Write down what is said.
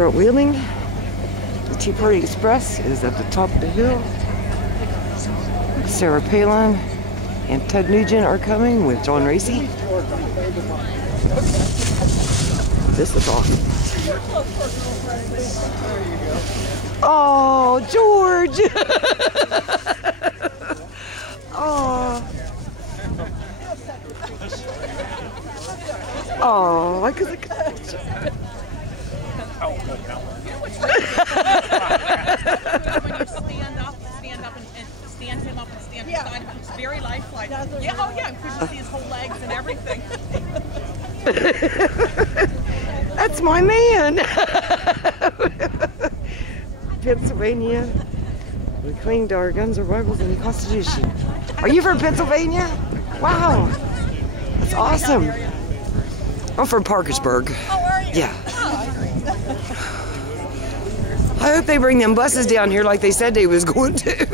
We're at Wheeling. The Tea Party Express is at the top of the hill. Sarah Palin and Ted Nugent are coming with John Racy. This is awesome. Oh, George! Oh. Oh, I could. When you stand him up and stand beside him, it's very lifelike. Yeah, oh yeah, because you see his whole legs and everything. That's my man. Pennsylvania. We cling our guns, our rifles, and the Constitution. Are you from Pennsylvania? Wow. That's awesome. I'm from Parkersburg. Oh, are you? Yeah. I hope they bring them buses down here like they said they was going to.